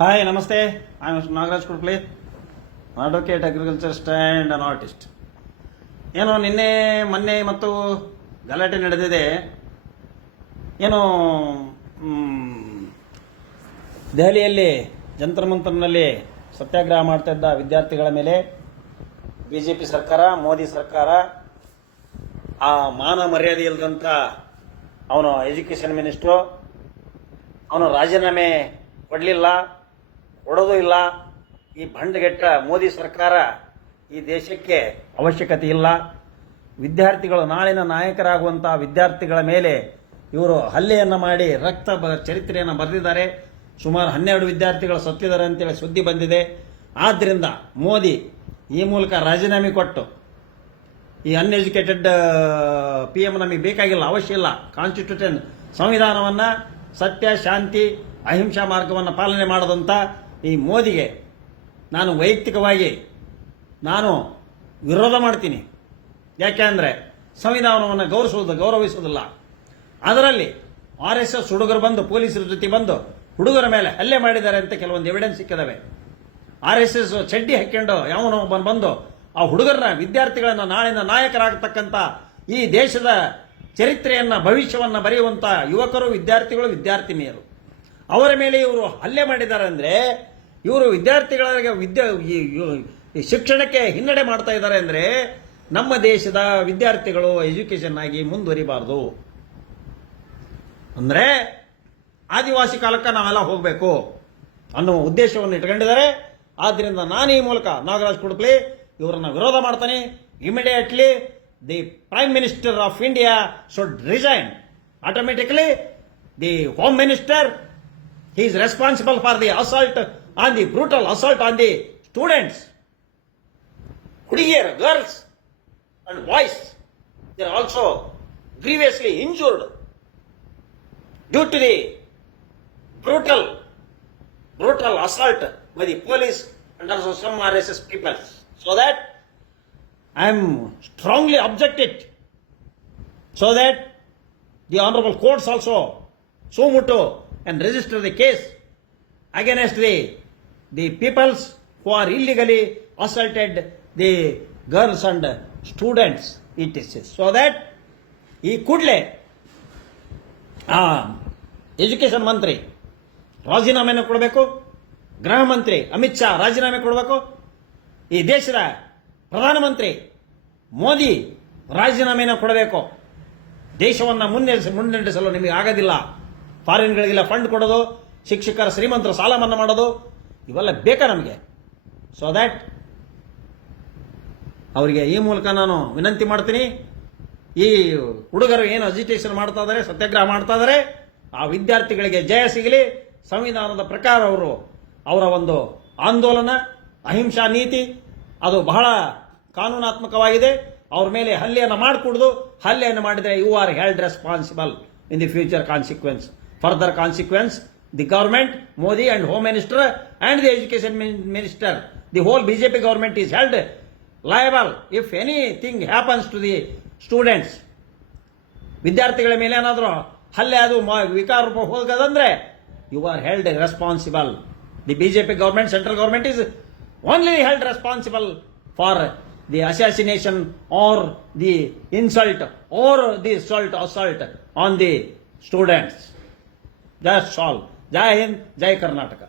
Hi ನಮಸ್ತೆ. I am Nagaraj Kudpli, advocate, agriculturist and an artist. ಏನೋ ನಿನ್ನೆ ಮೊನ್ನೆ ಮತ್ತು ಗಲಾಟೆ ನಡೆದಿದೆ. ಏನು ದೆಹಲಿಯಲ್ಲಿ ಜಂತರ್ ಮಂತರ್ನಲ್ಲಿ ಸತ್ಯಾಗ್ರಹ ಮಾಡ್ತಾ ಇದ್ದ ವಿದ್ಯಾರ್ಥಿಗಳ ಮೇಲೆ ಬಿಜೆಪಿ ಸರ್ಕಾರ, ಮೋದಿ ಸರ್ಕಾರ ಆ ಮಾನ ಮರ್ಯಾದೆ ಇಲ್ಲದಂಥ ಅವನು ಎಜುಕೇಷನ್ ಮಿನಿಸ್ಟ್ರು ಅವನು ರಾಜೀನಾಮೆ ಕೊಡಲಿಲ್ಲ, ಕೊಡೋದು ಇಲ್ಲ. ಈ ಭಂಡಗೆಟ್ಟ ಮೋದಿ ಸರ್ಕಾರ ಈ ದೇಶಕ್ಕೆ ಅವಶ್ಯಕತೆ ಇಲ್ಲ. ವಿದ್ಯಾರ್ಥಿಗಳು ನಾಳಿನ ನಾಯಕರಾಗುವಂಥ ವಿದ್ಯಾರ್ಥಿಗಳ ಮೇಲೆ ಇವರು ಹಲ್ಲೆಯನ್ನು ಮಾಡಿ ರಕ್ತ ಚರಿತ್ರೆಯನ್ನು ಬರೆದಿದ್ದಾರೆ. ಸುಮಾರು 12 ವಿದ್ಯಾರ್ಥಿಗಳು ಸತ್ತಿದ್ದಾರೆ ಅಂತೇಳಿ ಸುದ್ದಿ ಬಂದಿದೆ. ಆದ್ದರಿಂದ ಮೋದಿ ಈ ಮೂಲಕ ರಾಜೀನಾಮೆ ಕೊಟ್ಟು ಈ ಅನ್ಎಜುಕೇಟೆಡ್ PM ನಮಗೆ ಬೇಕಾಗಿಲ್ಲ, ಅವಶ್ಯ ಇಲ್ಲ. ಕಾನ್ಸ್ಟಿಟ್ಯೂಷನ್ ಸಂವಿಧಾನವನ್ನು ಸತ್ಯ, ಶಾಂತಿ, ಅಹಿಂಸಾ ಮಾರ್ಗವನ್ನು ಪಾಲನೆ ಮಾಡದಂಥ ಈ ಮೋದಿಗೆ ನಾನು ವೈಯಕ್ತಿಕವಾಗಿ ವಿರೋಧ ಮಾಡ್ತೀನಿ. ಯಾಕೆಂದರೆ ಸಂವಿಧಾನವನ್ನು ಗೌರವಿಸುವುದಿಲ್ಲ. ಅದರಲ್ಲಿ RSS ಹುಡುಗರು ಬಂದು ಪೊಲೀಸರ ಜೊತೆ ಬಂದು ಹುಡುಗರ ಮೇಲೆ ಹಲ್ಲೆ ಮಾಡಿದ್ದಾರೆ ಅಂತ ಕೆಲವೊಂದು ಎವಿಡೆನ್ಸ್ ಸಿಕ್ಕಿದಾವೆ. RSS ಚಡ್ಡಿ ಹಾಕ್ಕೊಂಡು ಯಾವನೋ ಒಬ್ಬನು ಬಂದು ಆ ಹುಡುಗರನ್ನ, ವಿದ್ಯಾರ್ಥಿಗಳನ್ನ ನಾಳಿನ ನಾಯಕರಾಗತಕ್ಕಂಥ ಈ ದೇಶದ ಚರಿತ್ರೆಯನ್ನು, ಭವಿಷ್ಯವನ್ನು ಬರೆಯುವಂಥ ಯುವಕರು, ವಿದ್ಯಾರ್ಥಿಗಳು, ವಿದ್ಯಾರ್ಥಿನಿಯರು ಅವರ ಮೇಲೆ ಇವರು ಹಲ್ಲೆ ಮಾಡಿದ್ದಾರೆ. ಅಂದರೆ ಇವರು ವಿದ್ಯಾರ್ಥಿಗಳಿಗೆ ಶಿಕ್ಷಣಕ್ಕೆ ಹಿನ್ನಡೆ ಮಾಡ್ತಾ ಇದ್ದಾರೆ. ಅಂದರೆ ನಮ್ಮ ದೇಶದ ವಿದ್ಯಾರ್ಥಿಗಳು ಎಜುಕೇಷನ್ ಆಗಿ ಮುಂದುವರಿಬಾರದು. ಅಂದರೆ ಆದಿವಾಸಿ ಕಾಲಕ್ಕೆ ನಾವೆಲ್ಲ ಹೋಗಬೇಕು ಅನ್ನುವ ಉದ್ದೇಶವನ್ನು ಇಟ್ಕೊಂಡಿದ್ದಾರೆ. ಆದ್ದರಿಂದ ನಾನು ಈ ಮೂಲಕ ನಾಗರಾಜ್ ಕುಡ್ಪ್ಲಿ ಇವರನ್ನ ವಿರೋಧ ಮಾಡ್ತಾನೆ. Immediately the prime minister of India should resign automatically. The home minister, he is responsible for the assault on the brutal assault on the students. Hudiyer, girls and boys, they are also grievously injured due to the brutal assault by the police and also some RSS people. So that I am strongly objected, so that the honorable courts also so much and register the case against the peoples who are illegally assaulted the girls and students, etc. So that ಈ ಕೂಡಲೇ education ಮಂತ್ರಿ ರಾಜೀನಾಮೆಯನ್ನು ಕೊಡಬೇಕು, ಗೃಹ ಮಂತ್ರಿ ಅಮಿತ್ ಶಾ ರಾಜೀನಾಮೆ ಕೊಡಬೇಕು, ಈ ದೇಶದ ಪ್ರಧಾನಮಂತ್ರಿ ಮೋದಿ ರಾಜೀನಾಮೆಯನ್ನು ಕೊಡಬೇಕು. ದೇಶವನ್ನು ಮುನ್ನಡೆಸಲು ನಿಮಗೆ ಆಗೋದಿಲ್ಲ. ಫಾರಿನ್ಗಳಿಗೆಲ್ಲ ಫಂಡ್ ಕೊಡೋದು, ಶಿಕ್ಷಕರ ಶ್ರೀಮಂತರ ಸಾಲ ಮನ್ನಾ ಮಾಡೋದು, ಇವೆಲ್ಲ ಬೇಕಾ ನಮಗೆ? ಸೊ ದ್ಯಾಟ್ ಅವರಿಗೆ ಈ ಮೂಲಕ ನಾನು ವಿನಂತಿ ಮಾಡ್ತೀನಿ. ಈ ಹುಡುಗರು ಏನು ಅಜಿಟೇಷನ್ ಮಾಡ್ತಾ ಇದ್ದಾರೆ, ಸತ್ಯಾಗ್ರಹ ಮಾಡ್ತಾ ಇದ್ದಾರೆ, ಆ ವಿದ್ಯಾರ್ಥಿಗಳಿಗೆ ಜಯ ಸಿಗಲಿ. ಸಂವಿಧಾನದ ಪ್ರಕಾರ ಅವರ ಒಂದು ಆಂದೋಲನ, ಅಹಿಂಸಾ ನೀತಿ ಅದು ಬಹಳ ಕಾನೂನಾತ್ಮಕವಾಗಿದೆ. ಅವ್ರ ಮೇಲೆ ಹಲ್ಲೆಯನ್ನು ಮಾಡಿಕೊಡುದು, ಹಲ್ಲೆಯನ್ನು ಮಾಡಿದರೆ you are held responsible in the future consequence. Further consequence, the government, Modi and Home Minister and the Education Minister, the whole BJP government is held liable if anything happens to the students. ವಿದ್ಯಾರ್ಥಿಗಳ ಮೇಲೆ ಏನಾದರೂ ಹಲ್ಲೆ ಅದು ವಿಕಾರ ರೂಪ ಹೋಗದಂದ್ರೆ you are held responsible. The BJP government, central government is only held responsible for the assassination or the insult or the assault on the students. That's all. Jai Hind, Jai Karnataka.